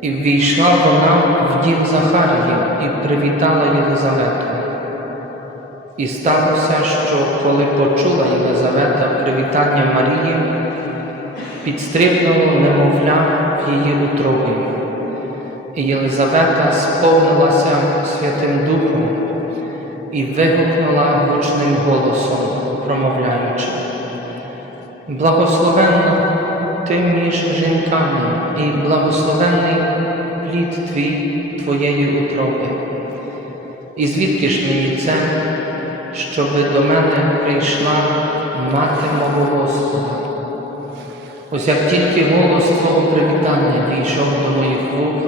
І ввійшла вона в дім Захарії і привітала Єлизавету. І сталося, що коли почула Єлизавета привітання Марії, підстрибнуло немовля в її утробі. І Єлизавета сповнилася Святим Духом і вигукнула гучним голосом, промовляючи. Благословенна ти між жінками, і благословенний плід твій твоєї утроби. І звідки ж мені це, щоби до мене прийшла мати мого Господа? Ось як тільки голос Твого привітання дійшов до моїх вух,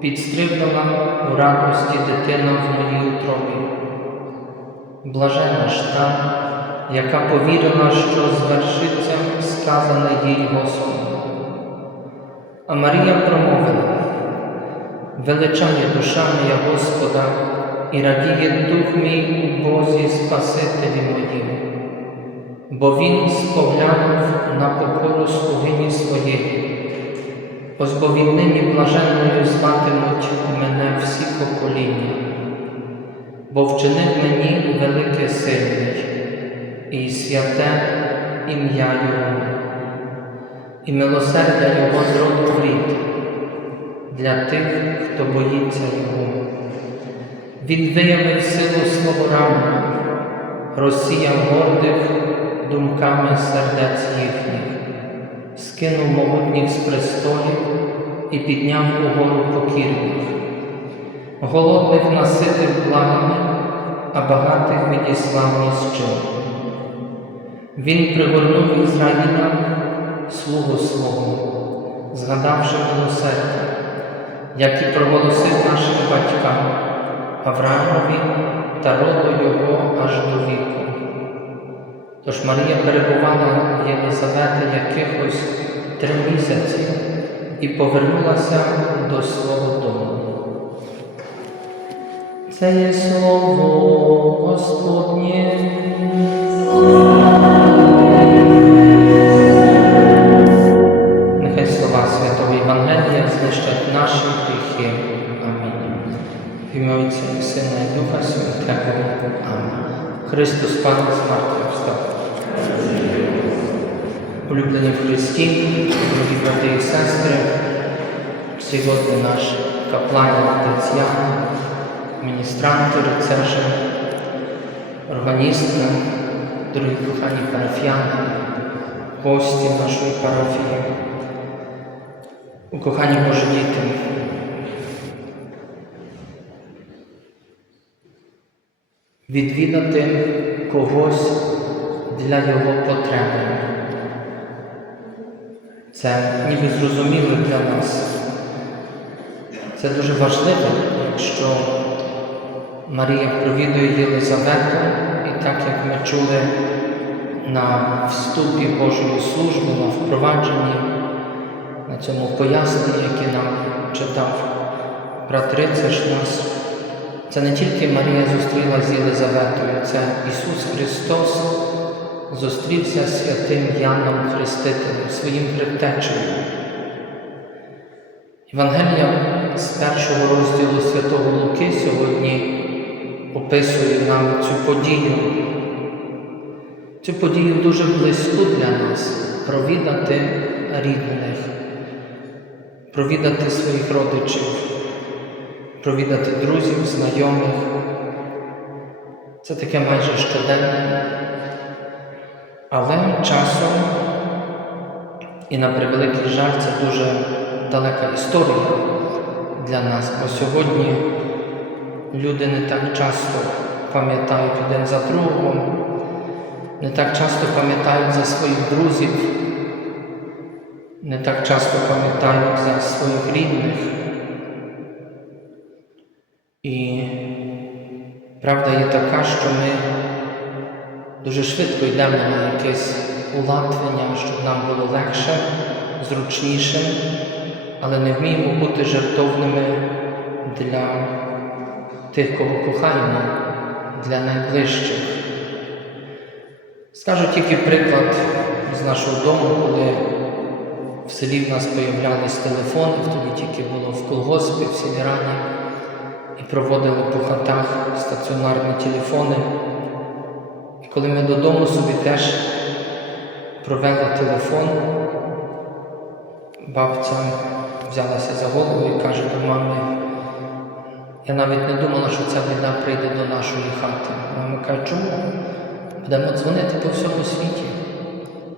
підстрибнула у радості дитина в моїй утробі. Блажена ж та, яка повірила, що звершиться сказане їй Господом. А Марія промовила, величає душа моя Господа і радіє дух мій у Бозі Спасителі моїм, бо Він споглянув на покору слугині своєї. Ось бо віднині блаженною зватимуть мене всі покоління, бо вчинив мені велике сильний і святе ім'я Його, і милосердя Його з роду в рід для тих, хто боїться Його. Він виявив силу свого раму, розсіяв гордих думками сердець їхніх, скинув могутніх з престолів і підняв угору покірних. Голодних наситив благами, а багатих відіслав ні з чим. Він пригорнув Ізраїля слугу свого, згадавши милосердя, як і проголосив нашим батькам Авраамові та роду його аж до віку. Тож Марія перебувала в Єлизавети якихось три місяці і повернулася до свого дому. Це є слово Господнє. Христос Пан з мертвих встав. Улюблені в Христі, дорогі брати і сестри, сьогодні наш капланин отець Ян, міністранти, рицежі, органістка, дорогі кохані парафіяни, гості нашої парафії, кохані Божі діти. Відвідати когось для його потреби. Це ніби зрозуміло для нас. Це дуже важливо, якщо Марія провідує Єлизавету, і так як ми чули на вступі Божої служби, на впровадженні, на цьому поясненні, яке нам читав брат Рицеш нас, це не тільки Марія зустрілася з Єлизаветою, це Ісус Христос зустрівся з святим Яном Хрестителем, своїм предтечею. Євангелія з першого розділу Святого Луки сьогодні описує нам цю подію. Цю подію дуже близьку для нас провідати рідних, провідати своїх родичів, провідати друзів, знайомих. Це таке майже щоденне. Але часом, і на превеликий жаль, це дуже далека історія для нас, бо сьогодні люди не так часто пам'ятають один за другом, не так часто пам'ятають за своїх друзів, не так часто пам'ятають за своїх рідних. І правда є така, що ми дуже швидко йдемо на якесь улатвення, щоб нам було легше, зручніше, але не вміємо бути жертовними для тих, кого кохаємо, для найближчих. Скажу тільки приклад з нашого дому, коли в селі в нас появлялись телефони, тоді тільки було в колгоспі, в сільраді, і проводили по хатах стаціонарні телефони. І коли ми додому собі теж провели телефон, бабця взялася за голову і каже до мами, я навіть не думала, що ця війна прийде до нашої хати. Мама каже, чому? Будемо дзвонити по всьому світі.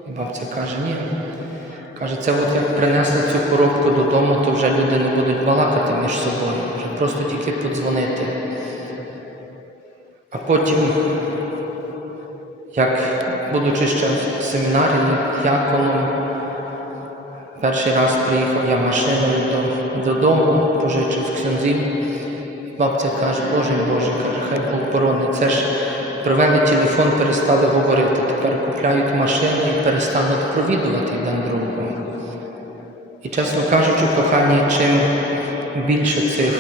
І бабця каже, ні. Каже, це от як принесли цю коробку додому, то вже люди не будуть балакати між собою, просто тільки подзвонити. А потім, як будучи ще в семінарі дяконом, перший раз приїхав я машиною до- додому, пожичив з ксьонзів. Бабця каже, Боже, Боже, хай Бог боронить. Це ж провели телефон, перестали говорити. Тепер купляють машину і перестануть провідувати один другого. І чесно кажучи, кохані, чим більше цих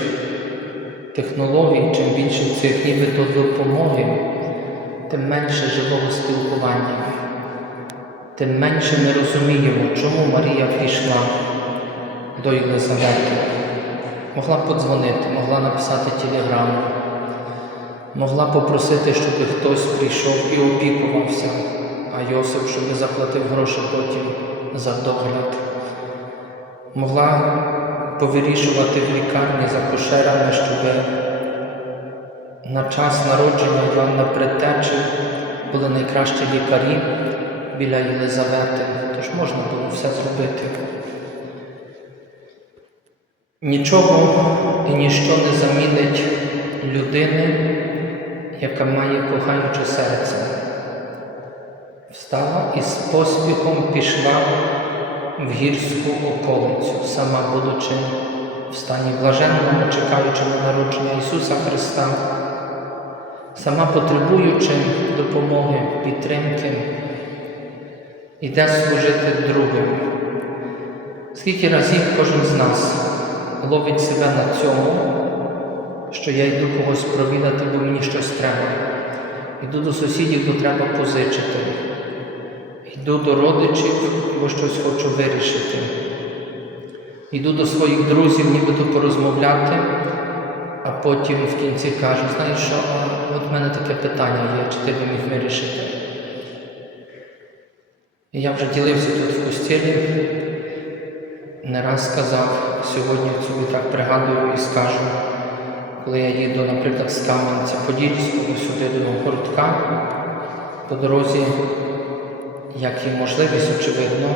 технологій, чим більше цих нібито допомоги, тим менше живого спілкування, тим менше ми розуміємо, чому Марія пішла до Єлизавети. Могла подзвонити, могла написати телеграму, могла попросити, щоб хтось прийшов і опікувався, а Йосип, щоб заплатив гроші потім за догляд. Могла повирішувати в лікарні за кошерами, щоб на час народження Йоанна Предтечі були найкращі лікарі біля Єлизавети, тож можна було все зробити. Нічого і ніщо не замінить людини, яка має кохаюче серце. Встала і з поспіхом пішла в гірську околицю, сама будучи в стані блаженному, чекаючи на народження Ісуса Христа, сама потребуючи допомоги, підтримки, йде служити другим. Скільки разів кожен з нас ловить себе на цьому, що я йду когось провідати, бо мені щось треба. Йду до сусідів, бо треба позичити. Йду до родичів, бо щось хочу вирішити. Йду до своїх друзів, нібито порозмовляти, а потім в кінці кажу, знаєш що, от в мене таке питання є, чи ти би міг вирішити. І я вже ділився тут в костілі, не раз сказав, сьогодні собі так пригадую і скажу, коли я їду, наприклад, з Кам'янця Подільського сюди до городка, по дорозі, як і можливість, очевидно,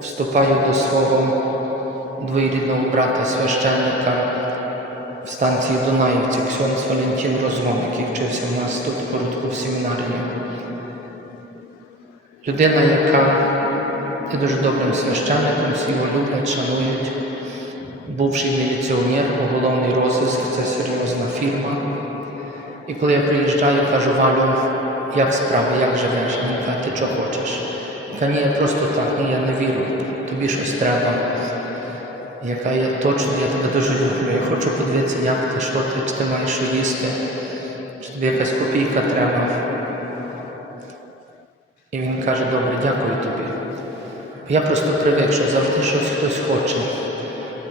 вступаю до свого двоюрідного брата священника в станції Дунаївці, Ксьонс Валентин Розгон, який вчився в нас тут в городку в семінарії. Людина, яка є дуже добрим священником, всі його люблять, шанують, бувший міліціонер, уголовний розиск, це серйозна фірма. І коли я приїжджаю, кажу, Валю, як справи, як живеш? Він ти чого хочеш? Та ні, я просто так, ні, я не вірю, тобі щось треба. Яка я точно, я тебе дуже люблю. Я хочу подивитися, як ти, що ти, чи ти маєш що їсти, чи тобі якась копійка треба. І він каже, добре, дякую тобі. Я просто привик, що завжди щось хтось хоче.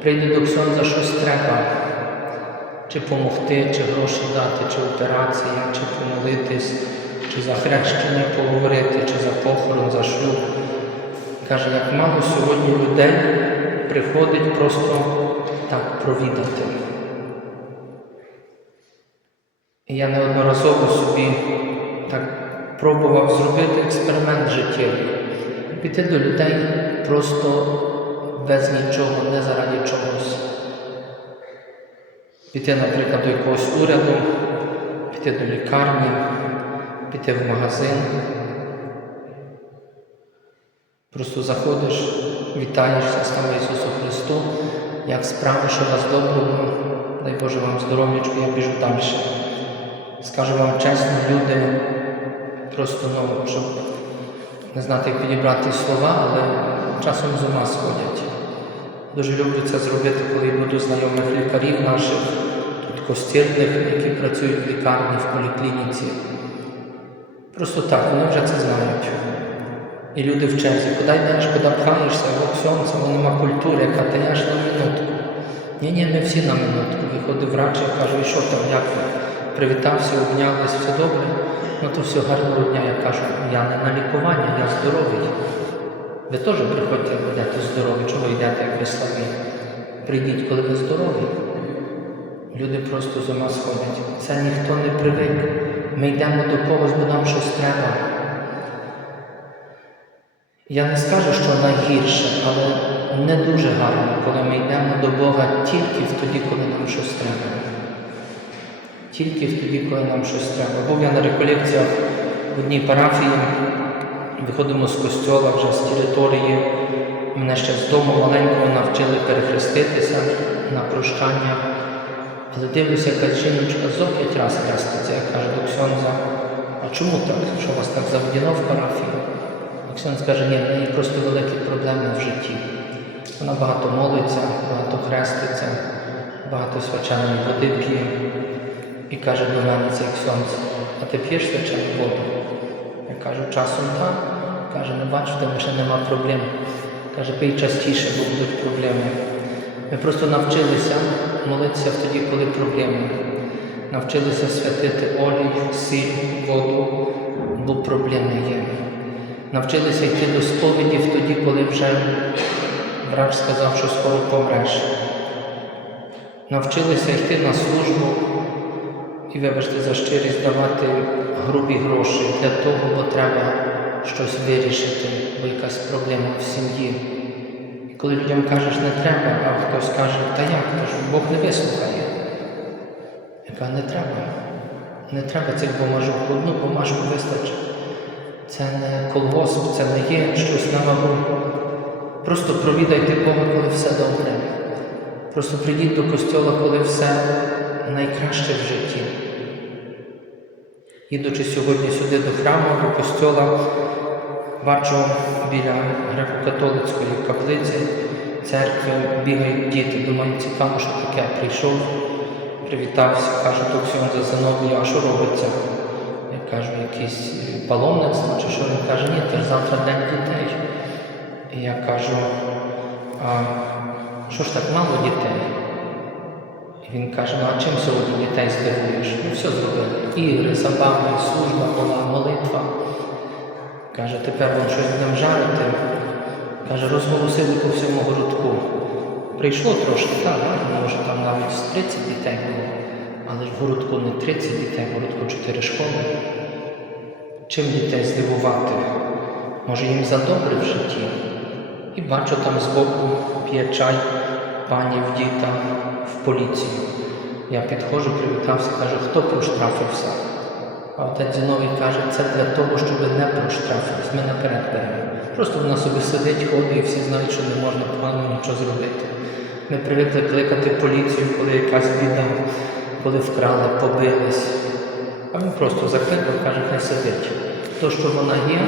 Прийде до Ксьонза, щось треба. Чи допомогти, чи гроші дати, чи операція, чи помолитись, чи за хрещення поговорити, чи за похорон, за шлюб. Каже, як мало сьогодні людей приходить просто так провідати. І я неодноразово собі так пробував зробити експеримент життєвий. Піти до людей просто без нічого, не заради чогось. Піти, наприклад, до якогось уряду, піти до лікарні, піти в магазин. Просто заходиш, вітаєшся, слава Ісусу Христу, як справи, що вас доброго, дай Боже вам здоров'ячку, я біжу далі. Скажу вам чесно, люди просто, ну, щоб не знати, як підібрати слова, але часом з ума сходять. Дуже люблю це зробити, коли буду знайомих лікарів наших, тут костірних, які працюють в лікарні, в поліклініці. Просто так, вони вже це знають. І люди в черзі, куди йдеш, куди пхаєшся, от сонце, воно нема культури, яка ти йдеш на минутку. Ні, ні, ми всі на минутку. Виходить врач і каже, і що там, як ви? Привітався, обнялись, все добре. Ну то все гарного дня. Я кажу, я не на лікування, я здоровий. Ви теж приходьте, будете здорові. Чого йдете, як ви слабі? Прийдіть, коли ви здорові. Люди просто з ума сходять. Це ніхто не привик. Ми йдемо до когось, бо нам щось треба. Я не скажу, що найгірше, але не дуже гарно, коли ми йдемо до Бога тільки в тоді, коли нам щось треба. Тільки в тоді, коли нам щось треба. Був я на реколекціях в одній парафії, виходимо з костьола вже з території. Мене ще з дому маленького навчили перехреститися на прощання. Але дивлюся, якась жіночка зо п'ять разів хреститься. Я кажу до Ксьонза, а чому так? Що вас так заведено в парафії? А Ксьонз каже, ні, в неї просто великі проблеми в житті. Вона багато молиться, багато хреститься, багато свяченої води п'є. І каже до мене цей Ксьонз, а ти п'єш свячену воду? Я кажу, часом так. Каже, не бачу, в тебе ще нема проблем. Каже, пий частіше, бо будуть проблеми. Ми просто навчилися молитися тоді, коли проблеми. Навчилися святити олій, сіль, воду, бо проблеми є. Навчилися йти до сповіді в тоді, коли вже врач сказав, що скоро помреш. Навчилися йти на службу і, вибачте, за щирість давати грубі гроші для того, бо треба щось вирішити, бо якась проблема в сім'ї. Коли людям кажеш не треба, а хтось каже, та як, то ж Бог не вислухає. Яка не треба. Не треба цих бумажок, одну бумажку вистачить. Це не колгосп, це не є щось на вагу. Просто провідайте Бога, коли все добре. Просто прийдіть до костьола, коли все найкраще в житті. Їдучи сьогодні сюди до храму, до костьола, бачу біля греко-католицької каплиці церкви бігають діти. Думаю, цікаво, що таке. Прийшов, привітався, кажу, до Ксьонза Зенобія, а що робиться? Я кажу, якийсь паломництво чи що? Він каже, ні, це ж завтра день дітей. І я кажу, а що ж так мало дітей? І він каже, ну а чим сьогодні дітей здивуєш? Ну все зробили. Ігри, забави, служба була, молитва. Каже, тепер вам щось будемо жарити. Каже, розголосили по всьому городку. Прийшло трошки, так, може там навіть з 30 дітей було. Але ж в городку не 30 дітей, в городку 4 школи. Чим дітей здивувати? Може їм задобре в житті? І бачу там збоку п'є чай пані в діта в поліцію. Я підходжу, привітався, кажу, хто проштрафився? А отець Зіновій каже, це для того, щоб не проштрафились. Ми наперед беремо. Просто вона собі сидить, ходить і всі знають, що не можна погано нічого зробити. Ми привикли кликати поліцію, коли якась біда, коли вкрали, побились. А він просто закликав, каже, хай сидить. То, що вона є,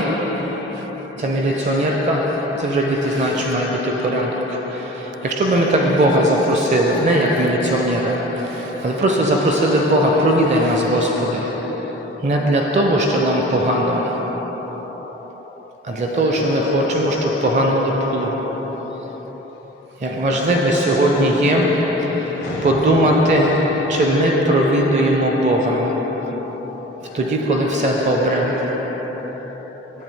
ця міліціонерка, це вже діти знають, що має бути порядок. Якщо б ми так Бога запросили, не як міліціонери, але просто запросили Бога, провідай нас, Господи, не для того, що нам погано, а для того, що ми хочемо, щоб погано не було. Як важливо сьогодні є подумати, чи ми провідуємо Бога в тоді, коли все добре.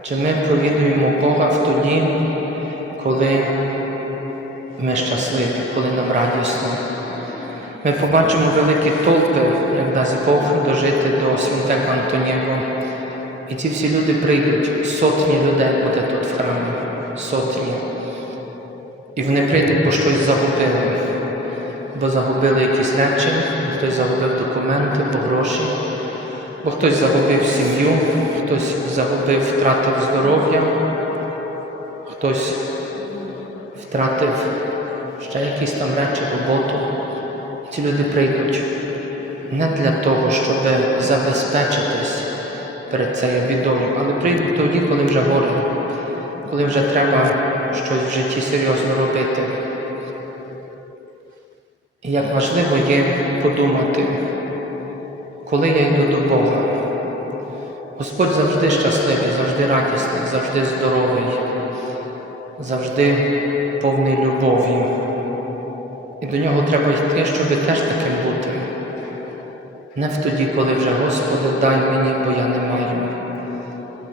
Чи ми провідуємо Бога в тоді, коли ми щасливі, коли нам радісно. Ми побачимо великі толпи, як дасть Бог дожити до святого Антоніго. І ці всі люди прийдуть, сотні людей буде тут в храмі, сотні. І вони прийдуть, бо щось загубили. Бо загубили якісь речі, хтось загубив документи, бо гроші, бо хтось загубив сім'ю, хтось загубив, втратив здоров'я, хтось втратив ще якісь там речі, роботу. Ці люди прийдуть не для того, щоб забезпечитись перед цією бідою, але прийдуть тоді, коли вже горе, коли вже треба щось в житті серйозно робити. І як важливо є подумати, коли я йду до Бога. Господь завжди щасливий, завжди радісний, завжди здоровий, завжди повний любові. І до нього треба йти, щоб теж таким бути. Не в тоді, коли вже Господи, дай мені, бо я не маю.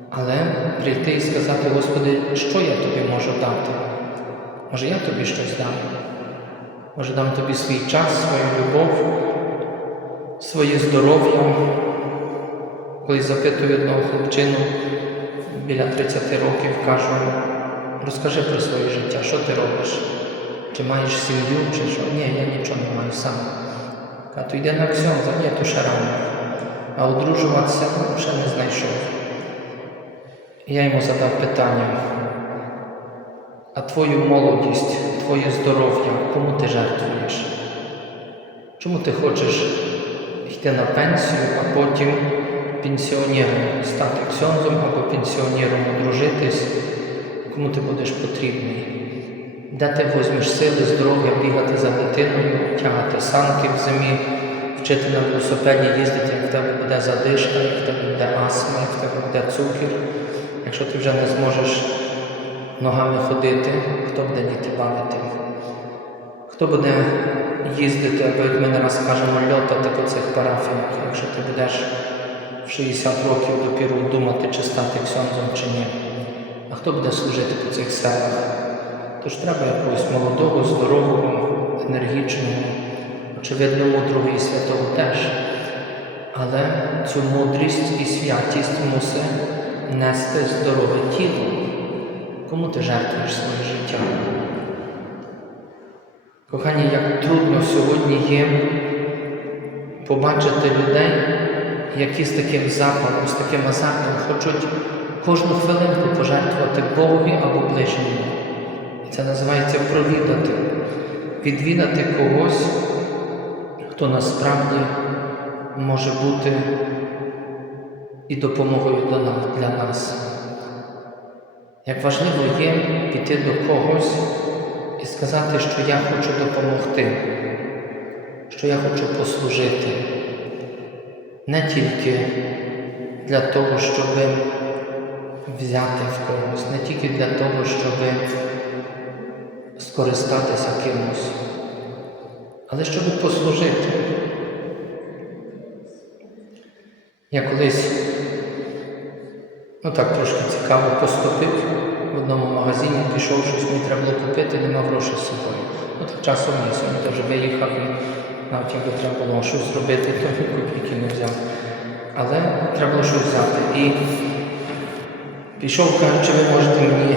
Але прийти і сказати, Господи, що я тобі можу дати? Може, я тобі щось дам? Може, дам тобі свій час, свою любов, своє здоров'я. Коли запитую одного хлопчину біля 30 років, кажу, розкажи про своє життя, що ти робиш? Чи маєш сім'ю, чи що? Ні, я нічого не маю сам. Каже, то йде на ксьонза, ні, то ще рано. А одружуватися ну, ще не знайшов. Я йому задав питання, а твою молодість, твоє здоров'я, кому ти жертвуєш? Чому ти хочеш йти на пенсію, а потім пенсіонером стати ксьонзом або пенсіонером одружитись? Кому ти будеш потрібний? Де ти возьмеш сили, здоров'я бігати за дитиною, тягати санки в зимі, вчити на велосипеді їздити, як в тебе буде задишка, як в тебе буде астма, як в тебе буде цукір. Якщо ти вже не зможеш ногами ходити, хто буде діти бавити? Хто буде їздити, або як ми не раз кажемо, льотати по цих парафіях, якщо ти будеш в 60 років допіру думати, чи стати ксьонзом, чи ні? А хто буде служити по цих селах? Тож треба якогось молодого, здорового, енергічного, очевидно, мудрого і святого теж. Але цю мудрість і святість мусить нести здорове тіло. Кому ти жертвуєш своє життя? Кохані, як трудно сьогодні є побачити людей, які з таким запалом, з таким азартом хочуть кожну хвилинку пожертвувати Богові або ближньому. Це називається провідати, відвідати когось, хто насправді може бути і допомогою для нас. Як важливо є піти до когось і сказати, що я хочу допомогти, що я хочу послужити, не тільки для того, щоб взяти в когось, не тільки для того, щоб скористатися кимось, але щоб послужити. Я колись, ну так трошки цікаво, поступив в одному магазині, пішов, щось мені треба було купити, не мав грошей з собою. Ну так часом ні, сьогодні теж виїхав навіть якби треба було щось зробити, то копійки не взяв. Але треба було щось взяти. І пішов, каже, чи ви можете мені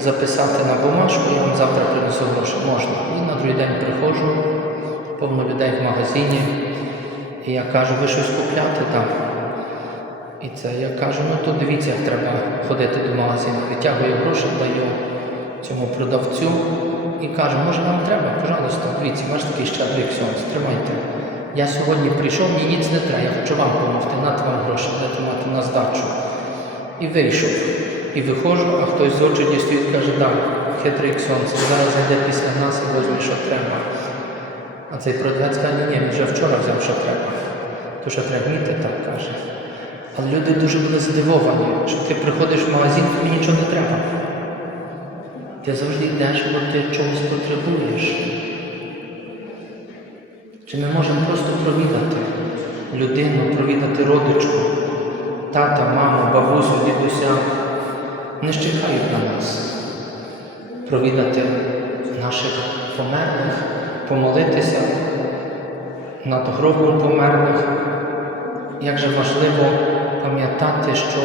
записати на бумажку, я вам завтра принесу гроші. Можна. І на другий день приходжу, повно людей в магазині. І я кажу, ви щось купляти там? І це я кажу, ну то дивіться, як треба ходити до магазину. Витягую гроші, даю цьому продавцю і кажу, може вам треба, пожалуйста, дивіться, ваш такий щедрий ксьонс, тримайте. Я сьогодні прийшов, мені ніц не треба, я хочу вам допомогти, нати вам гроші, будете мати на здачу. І вийшов. І виходжу, а хтось з очі стоїть каже, да, хитрий ксьонс, зараз зайде після нас і возьме, що треба. А цей продавець каже, ні, він вже вчора взяв, що треба. То що треба вміти, так каже. Але люди дуже були здивовані, що ти приходиш в магазин, тобі нічого не треба. Ти завжди йдеш, бо ти чогось потребуєш. Чи ми можемо просто провідати людину, провідати родичку, тата, маму, бабусю, дідуся, не чекають на нас. Провідати наших померлих, помолитися над гробом померлих. Як же важливо пам'ятати, що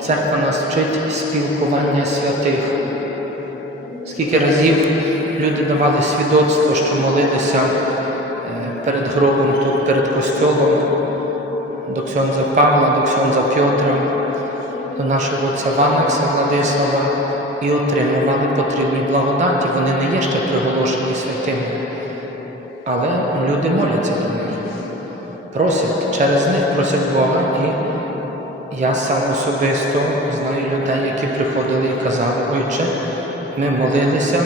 церква нас вчить спілкування святих. Скільки разів люди давали свідоцтво, що молилися е, перед гробом перед костьолом, до ксьонза Павла, до ксьонза Пьотра, до нашого отця Ванакса Владислава, і отримували потрібні благодаті. Вони не є ще приголошені святими. Але люди моляться до них. Просять через них просять Бога. І я сам особисто знаю людей, які приходили і казали, Отче, ми молилися,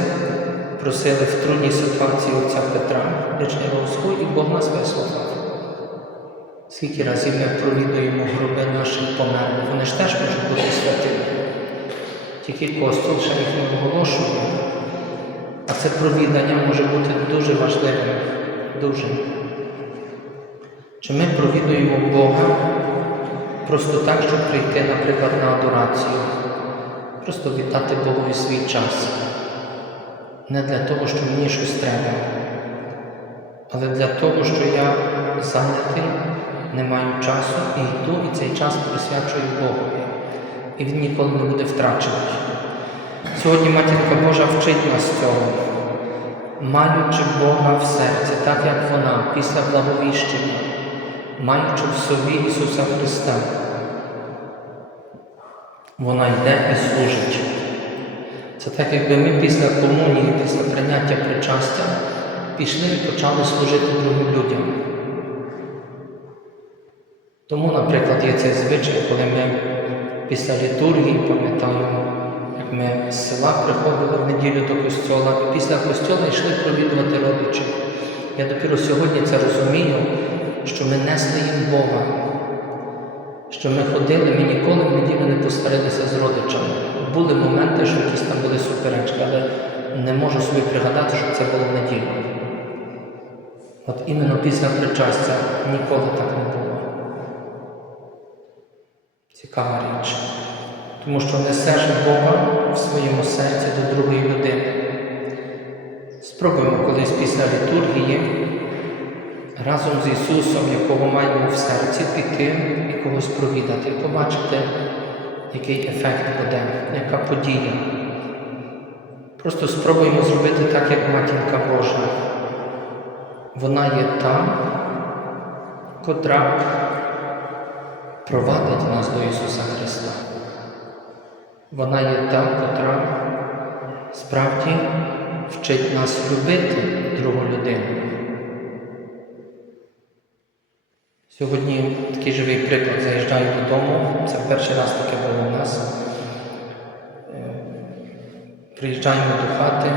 просили в трудній ситуації отця Петра Лічнєровського, і Бог нас вислухав. Скільки разів ми провідуємо гроби наших померлих, вони ж теж можуть бути святими. Тільки костюм ще їх не оголошує. А це провідання може бути дуже важливим. Дуже. Чи ми провідуємо Бога просто так, щоб прийти, наприклад, на адорацію, просто віддати Богові свій час. Не для того, що мені щось треба, але для того, що я зайнятий, не маю часу і йду, і цей час присвячую Богові. І він ніколи не буде втрачений. Сьогодні Матінка Божа вчить нас цього, маючи Бога в серці, так як вона, після благовіщення, маючи в собі Ісуса Христа, вона йде і служить. Це так, якби ми після комунії, після прийняття причастя пішли і почали служити другим людям. Тому, наприклад, є цей звичай, коли ми після літургії, пам'ятаю, як ми з села приходили в неділю до костьола, і після костьола йшли провідувати родичів. Я допіру сьогодні це розумію, що ми несли їм Бога, що ми ходили, ми ніколи в неділю не посварилися з родичами. Були моменти, що якісь там були суперечки, але не можу собі пригадати, що це було в неділю. От іменно після причастя ніколи так не було. Цікава річ. Тому що несеш Бога в своєму серці до другої людини. Спробуємо колись після літургії разом з Ісусом, якого маємо в серці, піти і когось провідати, і побачити, який ефект буде, яка подія. Просто спробуємо зробити так, як Матінка Божа. Вона є та, котра провадить нас до Ісуса Христа. Вона є та, котра справді вчить нас любити другу людину. Сьогодні такий живий приклад заїжджаю додому. Це перший раз таке було у нас. Е, Приїжджаємо до хати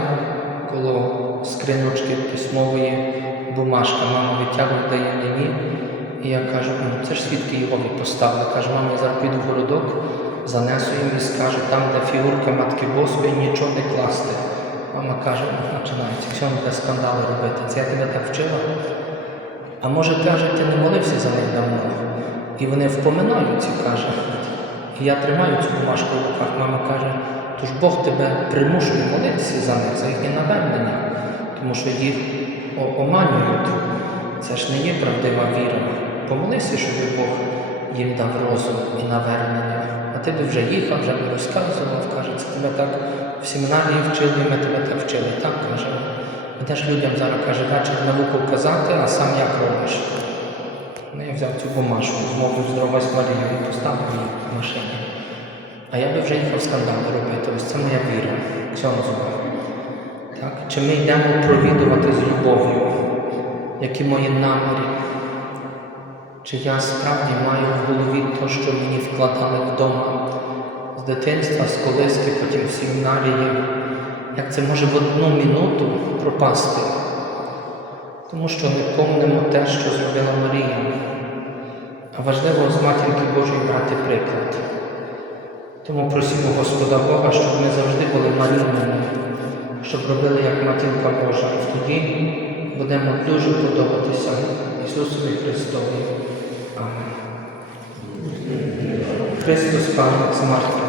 коло скриночки письмової бумажка. Мама витягує, дає мені. І я кажу, ну це ж свідки Єгові поставили. Кажу, мама, я зараз піду в городок, занесу їм і скажу, там, де фігурка Матки Боської, нічого не класти. Мама каже, ну, починається, все буде скандали робити. Це я тебе так вчила. А може, каже, ти не молився за них давно? І вони впоминаються, каже. І я тримаю цю бумажку в руках, мама каже, тож Бог тебе примушує молитися за них, за їхнє навернення, тому що їх оманюють. Це ж не є правдива віра. Помолися, щоб Бог їм дав розум і навернення. А ти би вже їхав, вже би розказував, каже, це тебе так в семінарії вчили, ми тебе так вчили. Так каже. Будеш людям зараз каже, вечір науку казати, а сам як робиш. Ну, я взяв цю бумажку, змовив здоровась Марію і поставив її в машині. А я би вже їхав скандали робити. Ось це моя віра, Ксьонзу. Так? Чи ми йдемо провідувати з любов'ю, які мої наміри? Чи я справді маю в голові те, що мені вкладали вдома з дитинства, з колиски, потім в семінарії? Як це може в одну минуту пропасти? Тому що не помнимо те, що зробила Марія. А важливо з матінки Божої брати приклад. Тому просимо Господа Бога, щоб ми завжди були Марійними, щоб робили як матінка Божа. І тоді будемо дуже подобатися Ісусові Христові. Христос Пан з мертвих